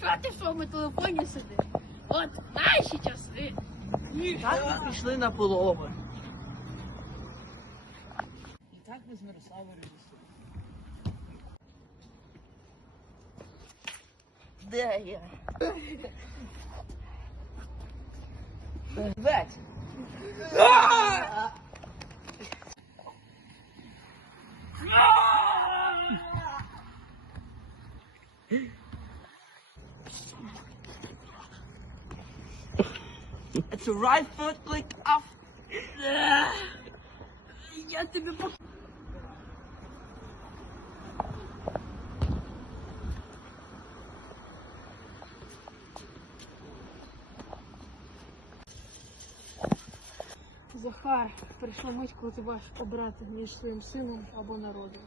Що ти в своєму телефоні сидиш? От наші часи. Так ми пішли на полови. І так ми з Мирославою режисуємо. Де я? Веть! It's a right foot click off. Я тобі по... Захар, прийшла мить, коли ти маєш обрати між своїм сином або народом.